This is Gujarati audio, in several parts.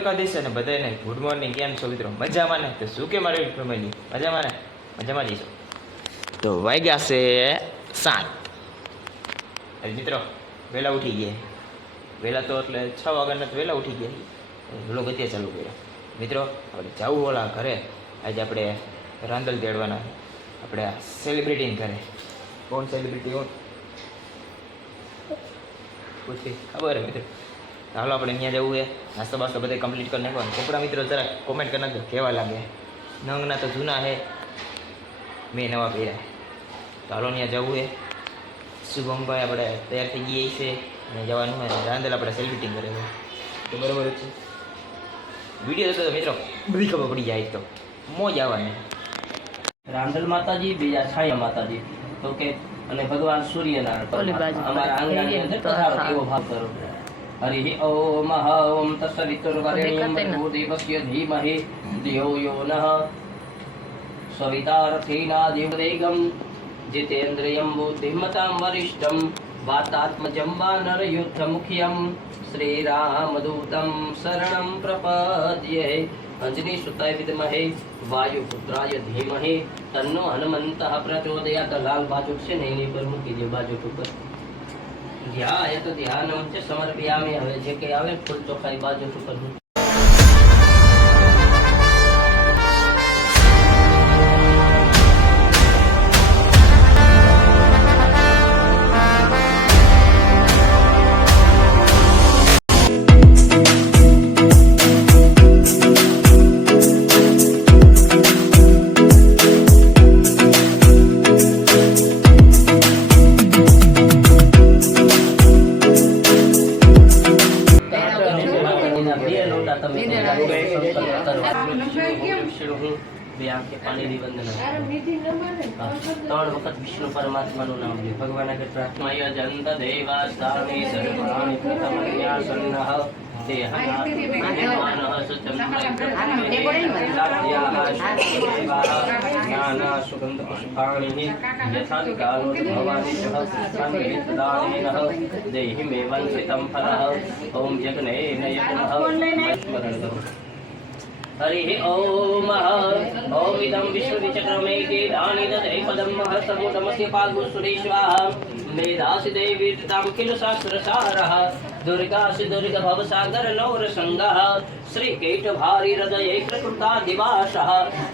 દ્વારકાધીશ અને બધાને ગુડ મોર્નિંગ. કેમ છો મિત્રો? મજામાં ને? તો શું કે મારી ફેમિલી મજામાં ને? મજામાં જઈશું. તો વાગ્યા છે 7. અરે મિત્રો વહેલા ઉઠી ગયા. વહેલા તો એટલે 6 વાગ્યાના તો વહેલા ઉઠી ગયા. વ્લોગ અત્યારે ચાલુ કર્યો. મિત્રો આપણે જવું ઓલા ઘરે. આજે આપણે રાંદલ તેડવાના. આપણે આ સેલિબ્રિટીને ઘરે. કોણ સેલિબ્રિટી કોણ પૂછી ખબર હે મિત્રો? હાલો આપણે અહીંયા જવું છે. નાસ્તો બાસ્તો બધે કમ્પ્લીટ કરી નાખવાનું. કપડા મિત્રો જરા કોમેન્ટ કરી નાખજો કેવા લાગે. નંગના તો જૂના છે, મેં નવા પહેર્યા. તો હાલો અહીંયા જવું છે. શુભમભાઈ આપણે તૈયાર થઈ ગયા છે અને જવાનું હોય રાંદલ આપણે સેલિબ્રિટી કરે છે. તો બરાબર જ છે. વિડીયો જોતો તો મિત્રો બધી ખબર પડી જાય. તો મોજ આવવાની. રાંદલ માતાજી, બીજા છાયા માતાજી તો કે અને ભગવાન સૂર્યનારાયણ અમારા આંગણાની અંદર પધારો એવો ભાવ કરો. હરિ ઓમ ઓમ તત્સવિતુર્વરેણ્યં ભર્ગો દેવસ્ય ધીમહિ ધિયો યો નઃ સવિતારથેના દેવદેગમ જીતેન્દ્રિયં બુદ્ધિમતાં વરિષ્ઠં વાતાત્મજં વાનરયુદ્ધમુખ્યં શ્રીરામદૂतं શરણં પ્રપદ્યે. અંજની સુતાય વિદ્મહે વાયુપુત્રાય ધીમહિ તન્નો હનુમંતઃ પ્રચોદયાત. લાલ બાજુ છે ને એની પર મૂકી દે બાજુ ઉપર. ધ્યાયત ધ્યાનમ ચ સમર્પયામિ. હવે જે કે આવે ફૂલ ચોખાઈ બાજુ ઉપર પાણીની વંદના. 3 વખત વિષ્ણુ પરમાત્માનું નામ લે. ભગવાન કે પ્રાર્થના યજંત દેવાસ્તાની સર્વાણી પ્રથમન્યાસન્નઃ દેહાનાત્માનઃ સચંદ્રૈ સુગંધ પુષ્પાણીઃ યથાધિકારો ભવાનીશઃ સંવેતદાનેનઃ દેહિ મે વંશિतं ફલઃ. ઓમ યજ્ઞેન યજ્ઞઃ સ્મરણ કરો. हरि ओम ओम इदं विश्वविचक्रमे दानि ददे पदं महत्समुदमस्य पागुसुरेश्वाहा मेधासि देवी तां किल शास्त्रसारः दुर्गासि दुर्ग भवसागर नौरसङ्गः श्रीकेटभारी हृदये प्रकृता दिवासः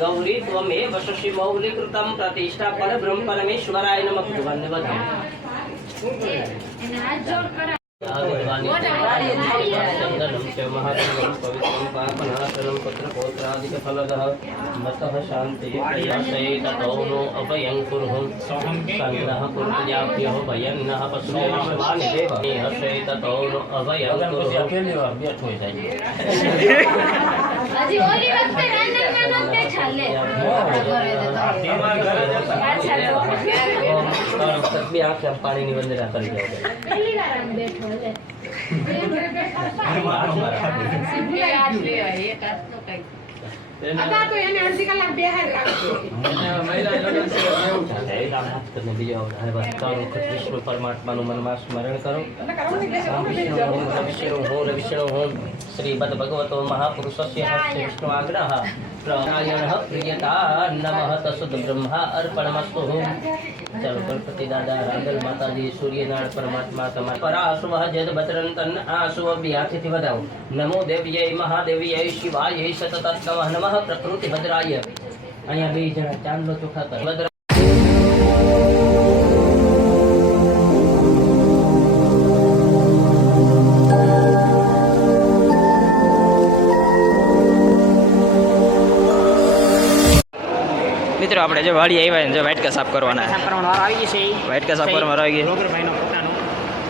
गौरी त्वमेव शशि मौलिकृतं प्रतिष्ठा परब्रह्म परमेश्वराय नमः. वन्दवदम् પાણીની વંદના કરી વિષ્ણુ પરમાત્માનું મનમાં સ્મરણ કરો. શ્રીમદ ભગવતો મહાપુરુષસ્ય હસ્તે વિષ્ણુ આગ્રહ પ્રાણાયણ પ્રિયતા નમઃ તસુદ બ્રહ્મા અર્પણમસ્તુ. ચાલો ગણપતિ દાદા, રાંદલ માતાજી, સૂર્યનારાયણ પરમાત્મા તમારા પરાશુવ જદ બચરન તન આશુવ બિહાથી વધાવો. નમો દેવ્યય મહાદેવ્યય શિવાય સતત નમઃ પ્રકૃતિ ભદ્રાય. અહીંયા 2 જણા ચાંદલો ચોખા કરે. મિત્રો આપણે જો વાડી આવ્યા ને જો વાટકા સાફ કરવાના. વાટકા સાફ કરવાનો આવી ગયો.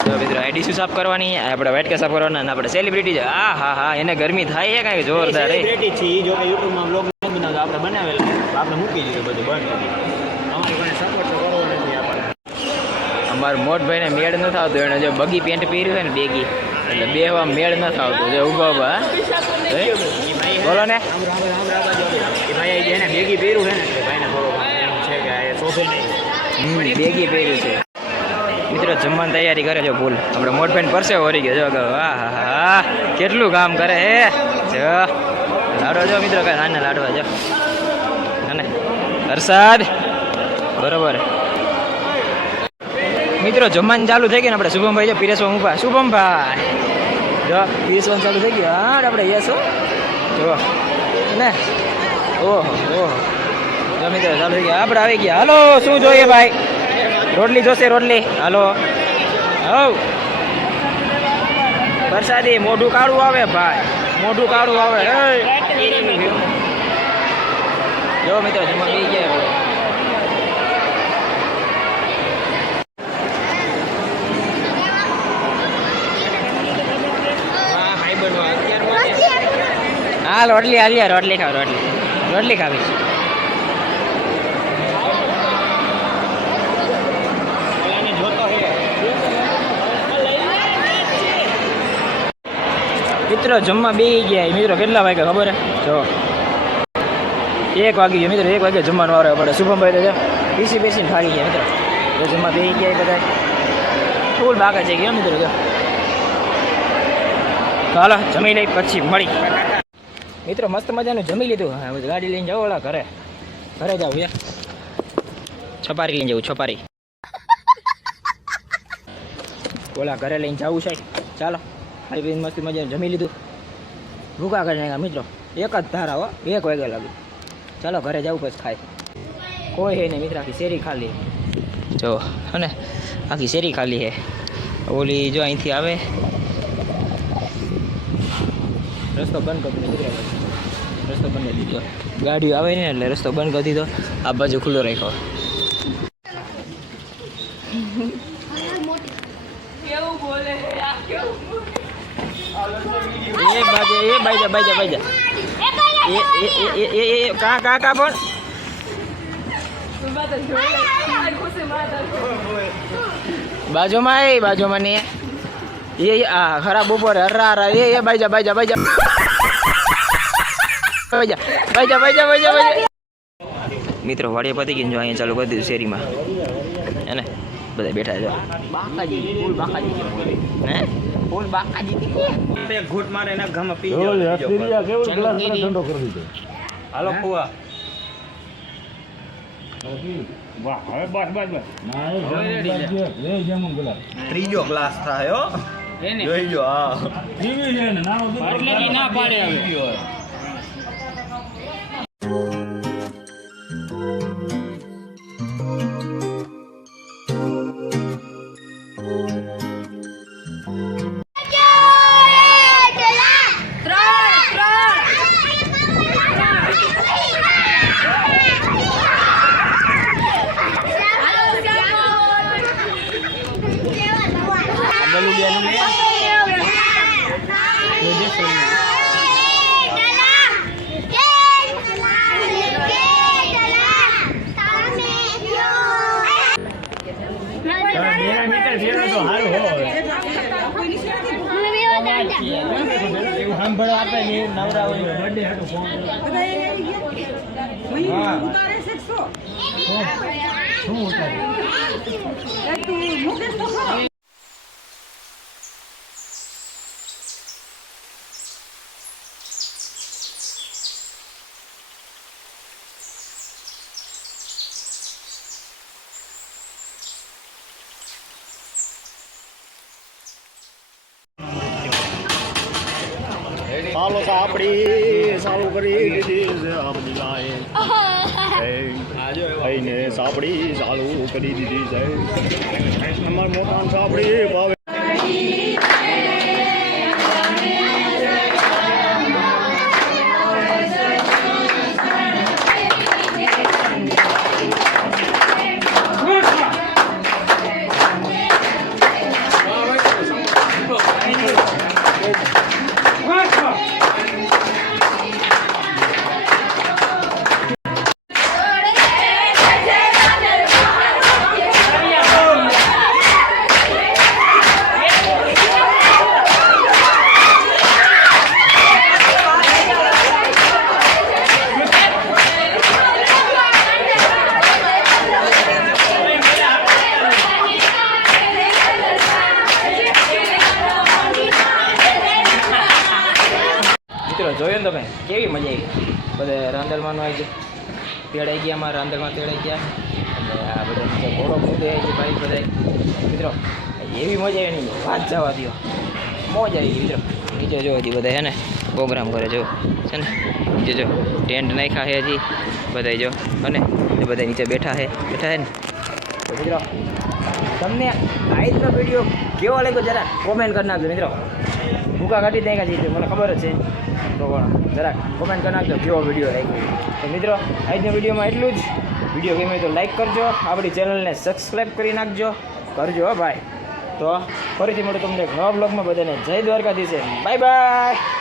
તો મિત્રો આઈડી શું સાફ કરવાની? આપણે વાટકા સાફ કરવાના અને આપણે સેલિબ્રિટી છે. હા હા હા એને ગરમી થાય છે કાંઈ જોરદાર. સેલિબ્રિટી છે જો કે યુટ્યુબમાં બ્લોગ ન બનાવતો આપણે બનાવેલા આપણે મૂકી દીધું બધું બંધ. અમારી પાસે સપોર્ટ કરવો નથી આપણે. અમારા મોટભાઈને મેળ ન થતો. એને જો બગી પેન્ટ પહેર્યું છે ને બેગી એટલે બેહવા મેળ ન થતો. જો ઊભા ઊભા બોલો ને. ભાઈ એને બેગી પહેર્યું છે ને એટલે ભાઈને થોડો છે કે સોશિયલ બેગી પહેર્યું છે. મિત્રો જમવાની તૈયારી કરે છે ફૂલ. આપણે મોટભાઈને પરસે વળી ગયો જો. હા હા હા કેટલું કામ કરે હે. જો લાડવા જો મિત્રો કાંઈ નાના લાડવા જો અને વરસાદ બરોબર મિત્રો જમવાનું ચાલુ થઈ ગયું ને આપણે શુભમભાઈ જો પીરેસવા ઊભા શુભમભાઈ જો પીરેસવાનું ચાલુ થઈ ગયું હા આપણે યસ જો ને ઓહો ઓહો જો મિત્રો ચાલુ થઈ ગયા આપણે આવી ગયા હાલો શું જોઈએ ભાઈ રોટલી જોશે રોટલી હાલો હવ વરસાદી મોઢું કાળું આવે ભાઈ મોઢું કાળું આવે જો મિત્રો જમવા બી ગયા હા રોટલી હાલી રોટલી ખાવ રોટલી ખાવી મિત્રો જમવા બેસી ગયા મિત્રો કેટલા વાગે ખબર હે જો 1 વાગી ગયો મિત્રો 1 વાગે જમવાનું વારો પડે શુભમભાઈ તો પીસી બેસીને ભાગી ગયા મિત્રો જો જમવા બેસી ગયા બધા ફૂલ બાકા છે ગયા મિત્રો જો ચાલો જમી લઈ પછી મળી મિત્રો મસ્ત મજાનું જમી લીધું હા ગાડી લઈને જાઓ ઓલા ઘરે જાવ યાર છપારી લઈને જવું છપારી ઓલા ઘરે લઈને જવું છે ચાલો ખાઈ પીને મસ્ત મજાનું જમી લીધું ભૂકા કરી નાખ્યા મિત્રો એક જ ધારા હો 1 વાગે લાગ્યું ચાલો ઘરે જવું પછી ખાય કોઈ હે નહીં મિત્ર આખી શેરી ખાલી જો હને આખી શેરી ખાલી હે ઓલી જો અહીંથી આવે રસ્તો બંધ કરી દીધો રસ્તો બંધ કરી દીધો ગાડીઓ આવે ને એટલે રસ્તો બંધ કરી દીધો આ બાજુ ખુલ્લો રાખ્યો કા પણ બાજુમાં ને આ ખરાબ બપોરે હરા એ બાઈજા મિત્રો વાડીએ પતી ગઈ જો અહીંયા ચાલુ કરી દીધું શેરીમાં હે ને બધા બેઠા જો બાકાજી ફૂલ બાકાજી હે ફૂલ બાકાજી એક ઘૂંટ મારે એના ગામમાં પી ગયો કેવું ગ્લાસ ઠંડો કરી દીધો હાલો ફુવા વાહ હવે બસ ના જમું ગુલાબ ત્રીજો ગ્લાસ થાય હો જોઈ જો હા પીવી છે ને નાનો એટલે ના પાડે હવે ચાલો સાપડી ચાલુ કરી દીધી છે આપણી ગાય ભાઈને સાપડી ચાલુ કરી દીધી છે અમાર મોટા સાપડી ભાવે જોયું ને તમે કેવી મજા આવી બધે રાંદલમાંનો આવી છે તેડાઈ ગયા અમારા રાંદલમાં તેડાઈ ગયા અને આ બધા નીચે ઘોડો કૂદે છે ભાઈ બધા મિત્રો એવી મજા આવી નહીં વાત જવા દો મોજ આવી ગઈ મિત્રો નીચે જો હજી બધા છે ને પ્રોગ્રામ કરે જો છે ને નીચે જો ટેન્ટ નાખ્યા છે હજી બધા જો અને એ બધા નીચે બેઠા છે ને તો મિત્રો તમને આજનો વિડીયો કેવો લાગ્યો જરા કોમેન્ટ કરી નાખજો મિત્રો ભૂકા કાઢી નાખ્યા છે મને ખબર જ છે તો જરાક કોમેન્ટ કરી નાખજો કેવો વિડીયો લાગ્યો તો મિત્રો આજના વિડીયોમાં એટલું જ વિડીયો ગમે તો લાઈક કરજો આપણી ચેનલને સબસ્ક્રાઈબ કરી નાખજો કરજો હો ભાઈ તો ફરીથી મળું તમને નવા બ્લોગમાં બધાને જય દ્વારકાધીશ બાય બાય.